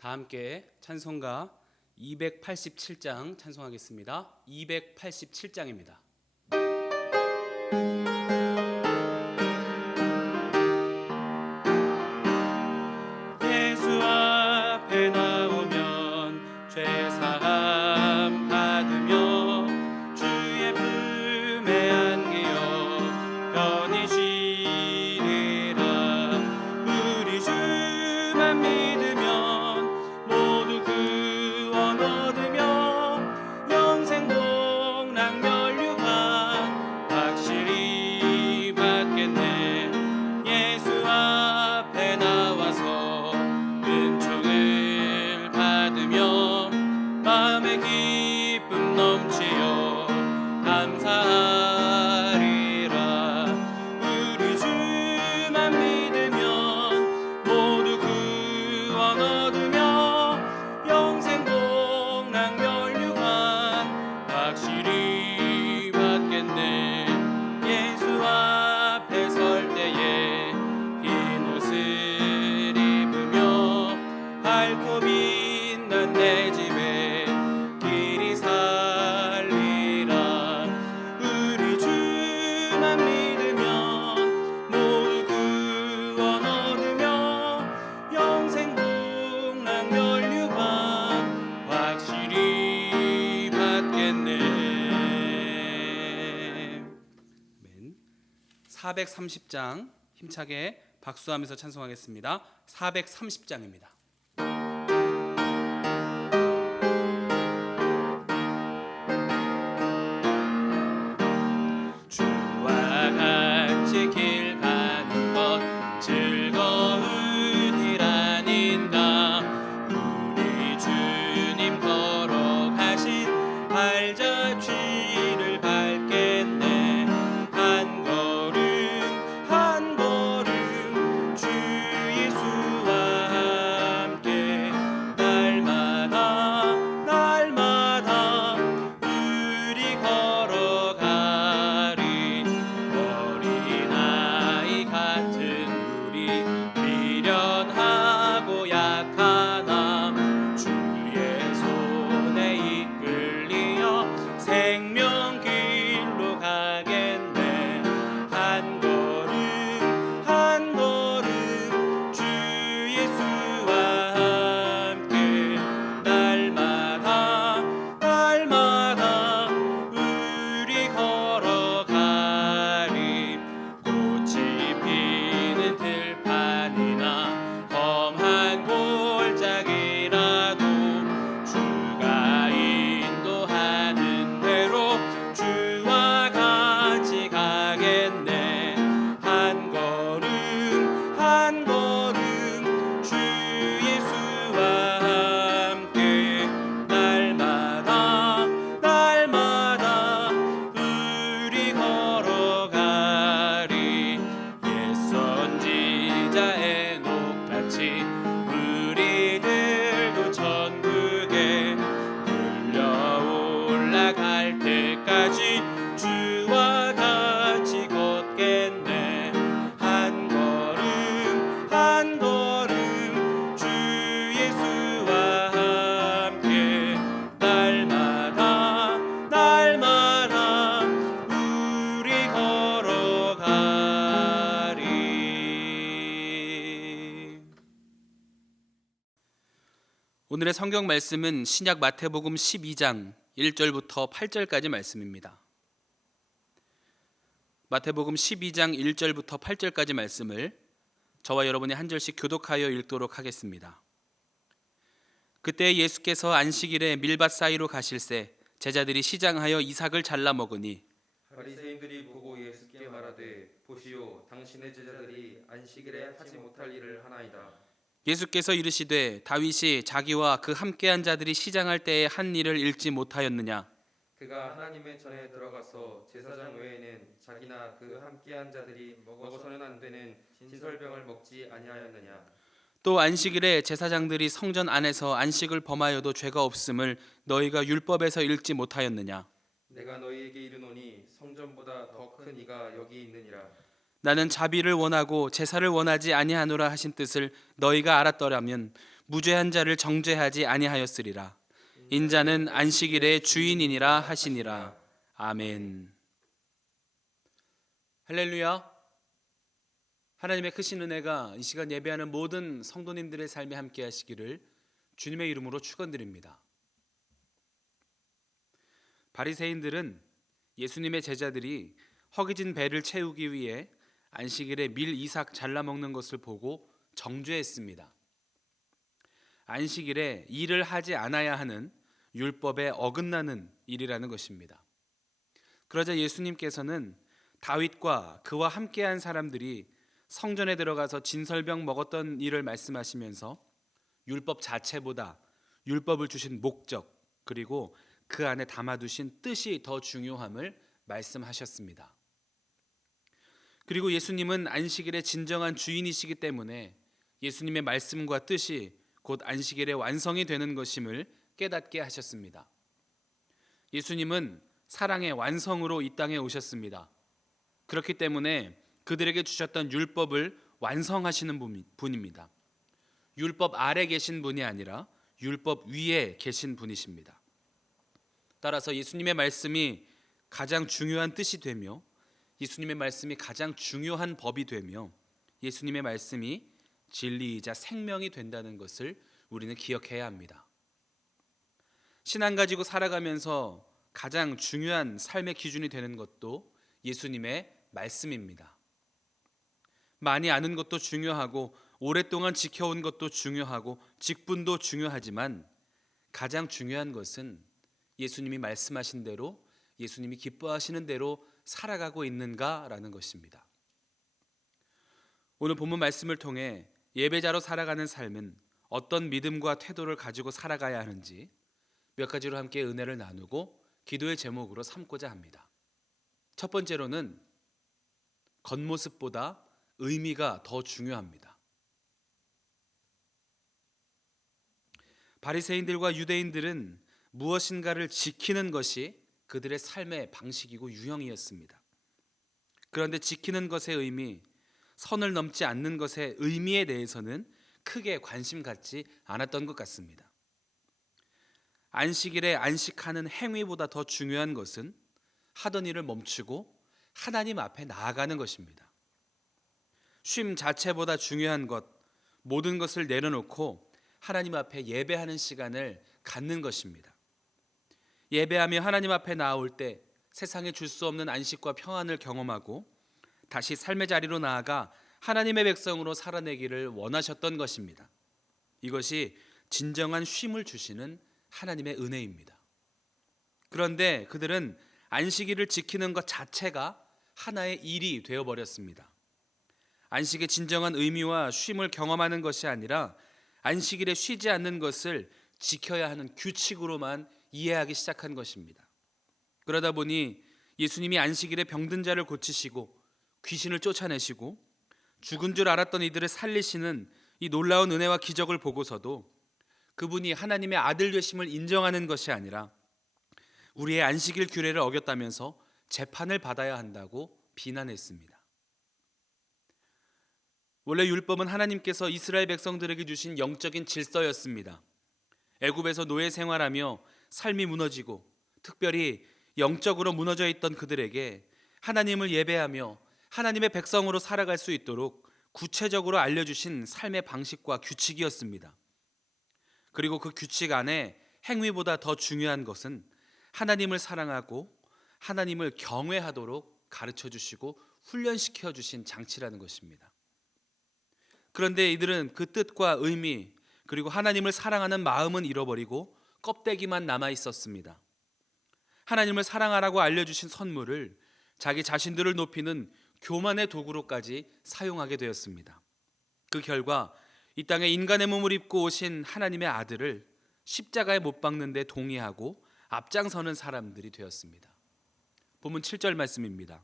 다 함께 찬송가 287장 찬송하겠습니다. 287장입니다. 예수 앞에 나오면 죄사함 받으며 주의 품에 안기어 편히 쉬리라. 우리 주만 믿으면 모두 구원 얻으며 영생 복락 멸류관 확실히 받겠네. 예수 앞에 나와서 은총을 받으며 마음의 기쁨 넘치어 감사하리라. 우리 주만 믿으면 모두 구원 얻으며 영생 복락 멸류관 확실히 받겠네. 예수 앞에 설 때에 흰 옷을 입으며 밝고 빛난 내 집에 길이 살리라. 우리 주만 믿으면 모두 구원 얻으며 영생 복락 멸류관 확실히 받겠네. 아멘. 430장 힘차게 박수하면서 찬송하겠습니다. 430장입니다. 주와 같이 길 가는 것 즐거운 일 아닌가. 우리 주님 걸어가신 발자취를 밟겠네. 한 걸음 한 걸음 주 예수와 함께 날마다 날마다 우리 걸어가리. 어린아이 같은 우리 미련하고 약하나 주의 손에 이끌리어 생명길로 가겠네. 한 걸음 한 걸음 주 예수와 함께 날마다 날마다 우리 걸어가리. 꽃이 피는 들판이나 험한 골짜기라도 주가 인도하는 대로 주와 같이 가겠네. 한 걸음 한 걸음 주 예수와 함께 날마다 날마다 우리 걸어가리. 옛 선지자 에녹같이 우리들도 천국에 끌려 올라갈 때까지 주와 같이 걷겠네. 한 걸음 한 걸음 주 예수와 함께 날마다 날마다 우리 걸어가리. 오늘의 성경 말씀은 신약 마태복음 12장 1절부터 8절까지 말씀입니다. 마태복음 12장 1절부터 8절까지 말씀을 저와 여러분이 한 절씩 교독하여 읽도록 하겠습니다. 그때 예수께서 안식일에 밀밭 사이로 가실새 제자들이 시장하여 이삭을 잘라 먹으니 바리새인들이 보고 예수께 말하되 보시오 당신의 제자들이 안식일에 하지 못할 일을 하나이다. 예수께서 이르시되 다윗이 자기와 그 함께한 자들이 시장할 때에 한 일을 읽지 못하였느냐. 그가 하나님의 전에 들어가서 제사장 외에는 자기나 그 함께한 자들이 먹어서는 안 되는 진설병을 먹지 아니하였느냐. 또 안식일에 제사장들이 성전 안에서 안식을 범하여도 죄가 없음을 너희가 율법에서 읽지 못하였느냐. 내가 너희에게 이르노니 성전보다 더 큰 이가 여기 있느니라. 나는 자비를 원하고 제사를 원하지 아니하노라 하신 뜻을 너희가 알았더라면 무죄한 자를 정죄하지 아니하였으리라. 인자는 안식일의 주인이니라 하시니라. 아멘. 할렐루야. 하나님의 크신 은혜가 이 시간 예배하는 모든 성도님들의 삶에 함께 하시기를 주님의 이름으로 축원드립니다. 바리새인들은 예수님의 제자들이 허기진 배를 채우기 위해 안식일에 밀 이삭 잘라 먹는 것을 보고 정죄했습니다. 안식일에 일을 하지 않아야 하는 율법에 어긋나는 일이라는 것입니다. 그러자 예수님께서는 다윗과 그와 함께한 사람들이 성전에 들어가서 진설병 먹었던 일을 말씀하시면서 율법 자체보다 율법을 주신 목적 그리고 그 안에 담아두신 뜻이 더 중요함을 말씀하셨습니다. 그리고 예수님은 안식일의 진정한 주인이시기 때문에 예수님의 말씀과 뜻이 곧 안식일의 완성이 되는 것임을 깨닫게 하셨습니다. 예수님은 사랑의 완성으로 이 땅에 오셨습니다. 그렇기 때문에 그들에게 주셨던 율법을 완성하시는 분입니다. 율법 아래 계신 분이 아니라 율법 위에 계신 분이십니다. 따라서 예수님의 말씀이 가장 중요한 뜻이 되며 예수님의 말씀이 가장 중요한 법이 되며 예수님의 말씀이 진리이자 생명이 된다는 것을 우리는 기억해야 합니다. 신앙 가지고 살아가면서 가장 중요한 삶의 기준이 되는 것도 예수님의 말씀입니다. 많이 아는 것도 중요하고 오랫동안 지켜온 것도 중요하고 직분도 중요하지만 가장 중요한 것은 예수님이 말씀하신 대로 예수님이 기뻐하시는 대로 살아가고 있는가라는 것입니다. 오늘 본문 말씀을 통해 예배자로 살아가는 삶은 어떤 믿음과 태도를 가지고 살아가야 하는지 몇 가지로 함께 은혜를 나누고 기도의 제목으로 삼고자 합니다. 첫 번째로는 겉모습보다 의미가 더 중요합니다. 바리새인들과 유대인들은 무엇인가를 지키는 것이 그들의 삶의 방식이고 유형이었습니다. 그런데 지키는 것의 의미, 선을 넘지 않는 것의 의미에 대해서는 크게 관심 갖지 않았던 것 같습니다. 안식일에 안식하는 행위보다 더 중요한 것은 하던 일을 멈추고 하나님 앞에 나아가는 것입니다. 쉼 자체보다 중요한 것, 모든 것을 내려놓고 하나님 앞에 예배하는 시간을 갖는 것입니다. 예배하며 하나님 앞에 나올 때 세상에 줄 수 없는 안식과 평안을 경험하고 다시 삶의 자리로 나아가 하나님의 백성으로 살아내기를 원하셨던 것입니다. 이것이 진정한 쉼을 주시는 하나님의 은혜입니다. 그런데 그들은 안식일을 지키는 것 자체가 하나의 일이 되어버렸습니다. 안식의 진정한 의미와 쉼을 경험하는 것이 아니라 안식일에 쉬지 않는 것을 지켜야 하는 규칙으로만 이해하기 시작한 것입니다. 그러다 보니 예수님이 안식일에 병든 자를 고치시고 귀신을 쫓아내시고 죽은 줄 알았던 이들을 살리시는 이 놀라운 은혜와 기적을 보고서도 그분이 하나님의 아들 되심을 인정하는 것이 아니라 우리의 안식일 규례를 어겼다면서 재판을 받아야 한다고 비난했습니다. 원래 율법은 하나님께서 이스라엘 백성들에게 주신 영적인 질서였습니다. 애굽에서 노예 생활하며 삶이 무너지고 특별히 영적으로 무너져 있던 그들에게 하나님을 예배하며 하나님의 백성으로 살아갈 수 있도록 구체적으로 알려주신 삶의 방식과 규칙이었습니다. 그리고 그 규칙 안에 행위보다 더 중요한 것은 하나님을 사랑하고 하나님을 경외하도록 가르쳐 주시고 훈련시켜 주신 장치라는 것입니다. 그런데 이들은 그 뜻과 의미 그리고 하나님을 사랑하는 마음은 잃어버리고 껍데기만 남아 있었습니다. 하나님을 사랑하라고 알려주신 선물을 자기 자신들을 높이는 교만의 도구로까지 사용하게 되었습니다. 그 결과 이 땅에 인간의 몸을 입고 오신 하나님의 아들을 십자가에 못 박는 데 동의하고 앞장서는 사람들이 되었습니다. 본문 7절 말씀입니다.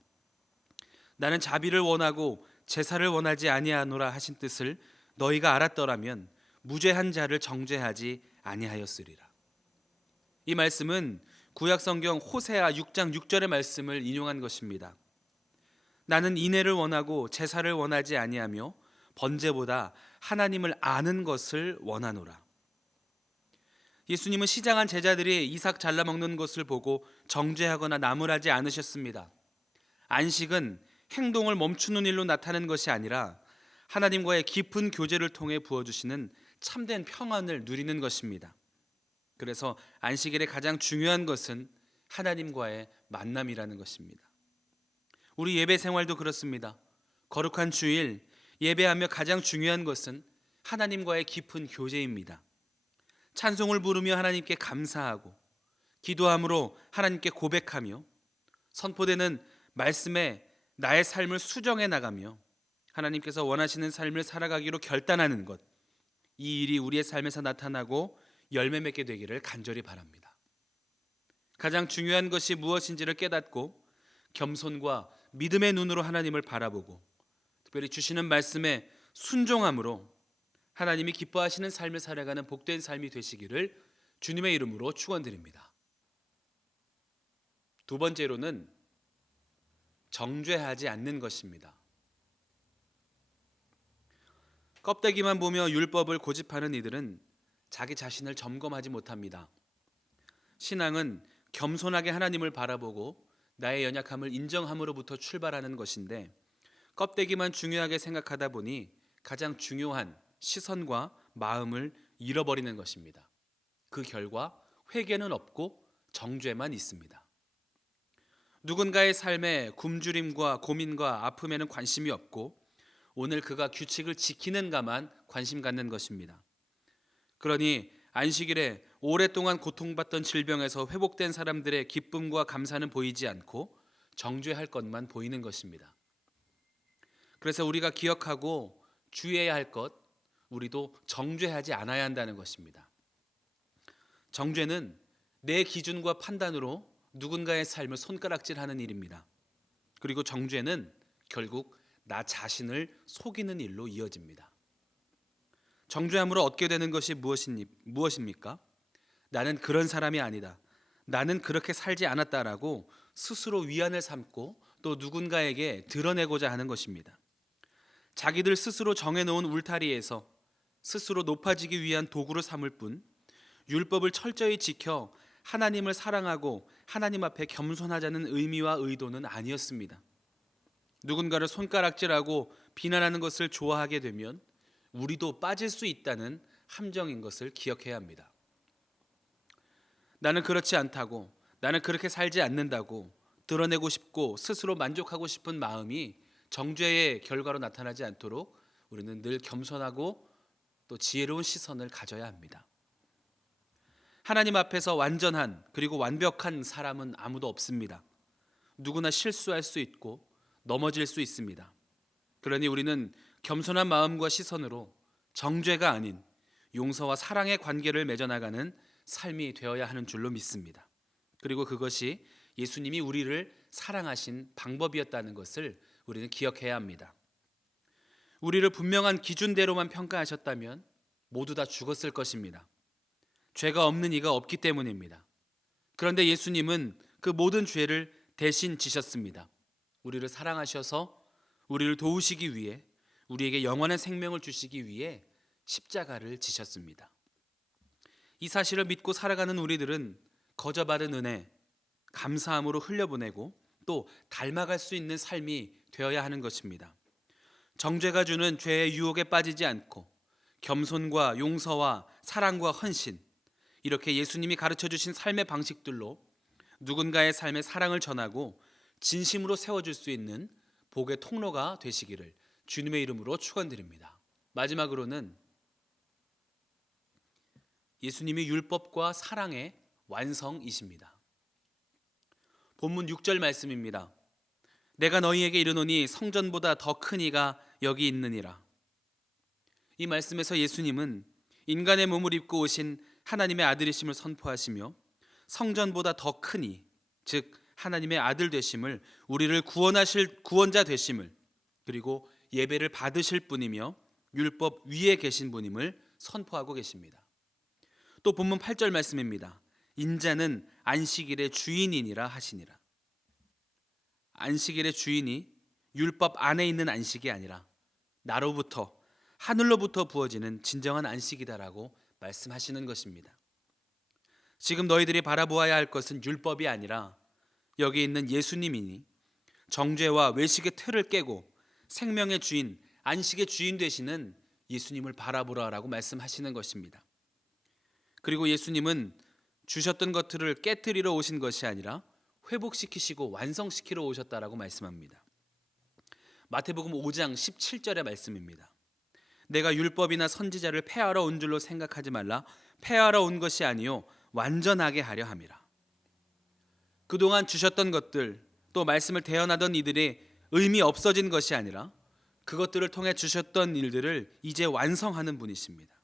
나는 자비를 원하고 제사를 원하지 아니하노라 하신 뜻을 너희가 알았더라면 무죄한 자를 정죄하지 아니하였으리라. 이 말씀은 구약성경 호세아 6장 6절의 말씀을 인용한 것입니다. 나는 인애를 원하고 제사를 원하지 아니하며 번제보다 하나님을 아는 것을 원하노라. 예수님은 시장한 제자들이 이삭 잘라 먹는 것을 보고 정죄하거나 나무라지 않으셨습니다. 안식은 행동을 멈추는 일로 나타나는 것이 아니라 하나님과의 깊은 교제를 통해 부어주시는 참된 평안을 누리는 것입니다. 그래서 안식일의 가장 중요한 것은 하나님과의 만남이라는 것입니다. 우리 예배 생활도 그렇습니다. 거룩한 주일 예배하며 가장 중요한 것은 하나님과의 깊은 교제입니다. 찬송을 부르며 하나님께 감사하고 기도함으로 하나님께 고백하며 선포되는 말씀에 나의 삶을 수정해 나가며 하나님께서 원하시는 삶을 살아가기로 결단하는 것, 이 일이 우리의 삶에서 나타나고 열매 맺게 되기를 간절히 바랍니다. 가장 중요한 것이 무엇인지를 깨닫고 겸손과 믿음의 눈으로 하나님을 바라보고 특별히 주시는 말씀에 순종함으로 하나님이 기뻐하시는 삶을 살아가는 복된 삶이 되시기를 주님의 이름으로 축원드립니다. 두 번째로는 정죄하지 않는 것입니다. 껍데기만 보며 율법을 고집하는 이들은 자기 자신을 점검하지 못합니다. 신앙은 겸손하게 하나님을 바라보고 나의 연약함을 인정함으로부터 출발하는 것인데 껍데기만 중요하게 생각하다 보니 가장 중요한 시선과 마음을 잃어버리는 것입니다. 그 결과 회개는 없고 정죄만 있습니다. 누군가의 삶에 굶주림과 고민과 아픔에는 관심이 없고 오늘 그가 규칙을 지키는가만 관심 갖는 것입니다. 그러니 안식일에 오랫동안 고통받던 질병에서 회복된 사람들의 기쁨과 감사는 보이지 않고 정죄할 것만 보이는 것입니다. 그래서 우리가 기억하고 주의해야 할 것, 우리도 정죄하지 않아야 한다는 것입니다. 정죄는 내 기준과 판단으로 누군가의 삶을 손가락질하는 일입니다. 그리고 정죄는 결국 나 자신을 속이는 일로 이어집니다. 정죄함으로 얻게 되는 것이 무엇입니까? 나는 그런 사람이 아니다. 나는 그렇게 살지 않았다라고 스스로 위안을 삼고 또 누군가에게 드러내고자 하는 것입니다. 자기들 스스로 정해놓은 울타리에서 스스로 높아지기 위한 도구로 삼을 뿐 율법을 철저히 지켜 하나님을 사랑하고 하나님 앞에 겸손하자는 의미와 의도는 아니었습니다. 누군가를 손가락질하고 비난하는 것을 좋아하게 되면 우리도 빠질 수 있다는 함정인 것을 기억해야 합니다. 나는 그렇지 않다고, 나는 그렇게 살지 않는다고 드러내고 싶고 스스로 만족하고 싶은 마음이 정죄의 결과로 나타나지 않도록 우리는 늘 겸손하고 또 지혜로운 시선을 가져야 합니다. 하나님 앞에서 완전한 그리고 완벽한 사람은 아무도 없습니다. 누구나 실수할 수 있고 넘어질 수 있습니다. 그러니 우리는 겸손한 마음과 시선으로 정죄가 아닌 용서와 사랑의 관계를 맺어나가는 삶이 되어야 하는 줄로 믿습니다. 그리고 그것이 예수님이 우리를 사랑하신 방법이었다는 것을 우리는 기억해야 합니다. 우리를 분명한 기준대로만 평가하셨다면 모두 다 죽었을 것입니다. 죄가 없는 이가 없기 때문입니다. 그런데 예수님은 그 모든 죄를 대신 지셨습니다. 우리를 사랑하셔서 우리를 도우시기 위해, 우리에게 영원한 생명을 주시기 위해 십자가를 지셨습니다. 이 사실을 믿고 살아가는 우리들은 거저받은 은혜, 감사함으로 흘려보내고 또 닮아갈 수 있는 삶이 되어야 하는 것입니다. 정죄가 주는 죄의 유혹에 빠지지 않고 겸손과 용서와 사랑과 헌신, 이렇게 예수님이 가르쳐 주신 삶의 방식들로 누군가의 삶에 사랑을 전하고 진심으로 세워줄 수 있는 복의 통로가 되시기를 주님의 이름으로 축원드립니다. 마지막으로는 예수님이 율법과 사랑의 완성이십니다. 본문 6절 말씀입니다. 내가 너희에게 이르노니 성전보다 더 큰 이가 여기 있느니라. 이 말씀에서 예수님은 인간의 몸을 입고 오신 하나님의 아들이심을 선포하시며 성전보다 더 큰 이, 즉 하나님의 아들 되심을, 우리를 구원하실 구원자 되심을, 그리고 예배를 받으실 분이며 율법 위에 계신 분임을 선포하고 계십니다. 또 본문 8절 말씀입니다. 인자는 안식일의 주인이니라 하시니라. 안식일의 주인이 율법 안에 있는 안식이 아니라 나로부터 하늘로부터 부어지는 진정한 안식이다라고 말씀하시는 것입니다. 지금 너희들이 바라보아야 할 것은 율법이 아니라 여기 있는 예수님이니 정죄와 외식의 틀을 깨고 생명의 주인, 안식의 주인 되시는 예수님을 바라보라라고 말씀하시는 것입니다. 그리고 예수님은 주셨던 것들을 깨뜨리러 오신 것이 아니라 회복시키시고 완성시키러 오셨다라고 말씀합니다. 마태복음 5장 17절의 말씀입니다. 내가 율법이나 선지자를 폐하러 온 줄로 생각하지 말라. 폐하러 온 것이 아니요 완전하게 하려 함이라. 그동안 주셨던 것들, 또 말씀을 대언하던 이들의 의미 없어진 것이 아니라 그것들을 통해 주셨던 일들을 이제 완성하는 분이십니다.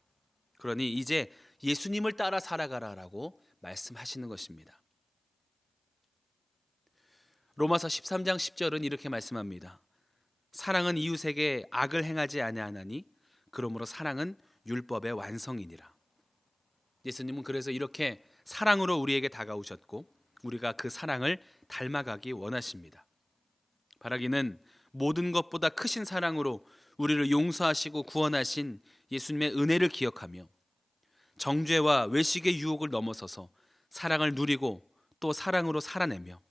그러니 이제 예수님을 따라 살아가라라고 말씀하시는 것입니다. 로마서 13장 10절은 이렇게 말씀합니다. 사랑은 이웃에게 악을 행하지 아니하나니 그러므로 사랑은 율법의 완성이니라. 예수님은 그래서 이렇게 사랑으로 우리에게 다가오셨고 우리가 그 사랑을 닮아가기 원하십니다. 바라기는 모든 것보다 크신 사랑으로 우리를 용서하시고 구원하신 예수님의 은혜를 기억하며 정죄와 외식의 유혹을 넘어서서 사랑을 누리고 또 사랑으로 살아내며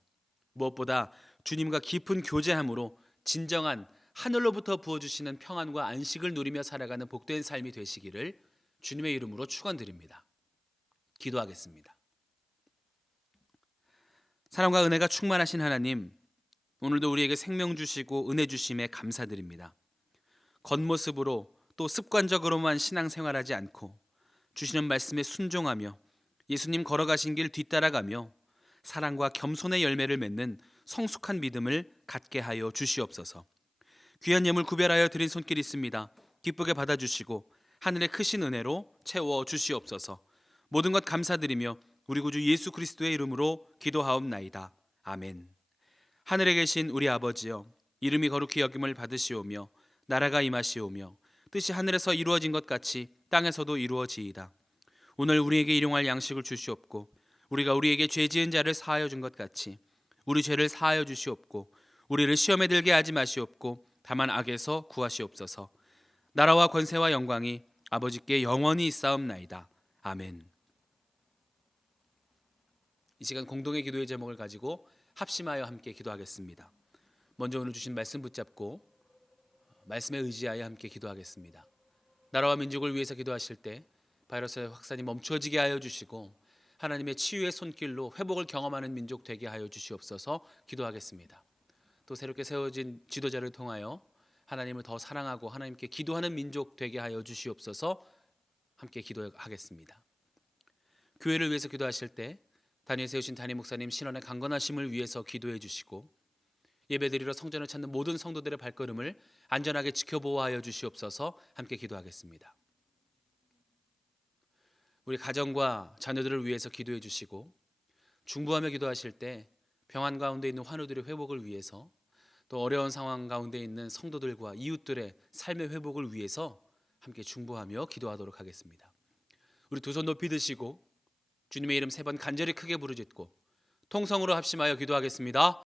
무엇보다 주님과 깊은 교제함으로 진정한 하늘로부터 부어주시는 평안과 안식을 누리며 살아가는 복된 삶이 되시기를 주님의 이름으로 축원드립니다. 기도하겠습니다. 사랑과 은혜가 충만하신 하나님, 오늘도 우리에게 생명 주시고 은혜 주심에 감사드립니다. 겉모습으로 또 습관적으로만 신앙생활하지 않고 주시는 말씀에 순종하며 예수님 걸어가신 길 뒤따라가며 사랑과 겸손의 열매를 맺는 성숙한 믿음을 갖게 하여 주시옵소서. 귀한 예물 구별하여 드린 손길 있습니다. 기쁘게 받아주시고 하늘의 크신 은혜로 채워 주시옵소서. 모든 것 감사드리며 우리 구주 예수 그리스도의 이름으로 기도하옵나이다. 아멘. 하늘에 계신 우리 아버지여, 이름이 거룩히 여김을 받으시오며 나라가 임하시오며 뜻이 하늘에서 이루어진 것 같이 땅에서도 이루어지이다. 오늘 우리에게 일용할 양식을 주시옵고 우리가 우리에게 죄 지은 자를 사하여 준 것 같이 우리 죄를 사하여 주시옵고 우리를 시험에 들게 하지 마시옵고 다만 악에서 구하시옵소서. 나라와 권세와 영광이 아버지께 영원히 있사옵나이다. 아멘. 이 시간 공동의 기도의 제목을 가지고 합심하여 함께 기도하겠습니다. 먼저 오늘 주신 말씀 붙잡고 말씀에 의지하여 함께 기도하겠습니다. 나라와 민족을 위해서 기도하실 때 바이러스의 확산이 멈춰지게 하여 주시고 하나님의 치유의 손길로 회복을 경험하는 민족 되게 하여 주시옵소서. 기도하겠습니다. 또 새롭게 세워진 지도자를 통하여 하나님을 더 사랑하고 하나님께 기도하는 민족 되게 하여 주시옵소서. 함께 기도하겠습니다. 교회를 위해서 기도하실 때 단위에 세우신 담임 목사님 신원의 강건하심을 위해서 기도해 주시고 예배드리러 성전을 찾는 모든 성도들의 발걸음을 안전하게 지켜보호하여 주시옵소서. 함께 기도하겠습니다. 우리 가정과 자녀들을 위해서 기도해 주시고 중보하며 기도하실 때 평안 가운데 있는 환우들의 회복을 위해서 또 어려운 상황 가운데 있는 성도들과 이웃들의 삶의 회복을 위해서 함께 중보하며 기도하도록 하겠습니다. 우리 두 손 높이 드시고 주님의 이름 3번 간절히 크게 부르짖고 통성으로 합심하여 기도하겠습니다.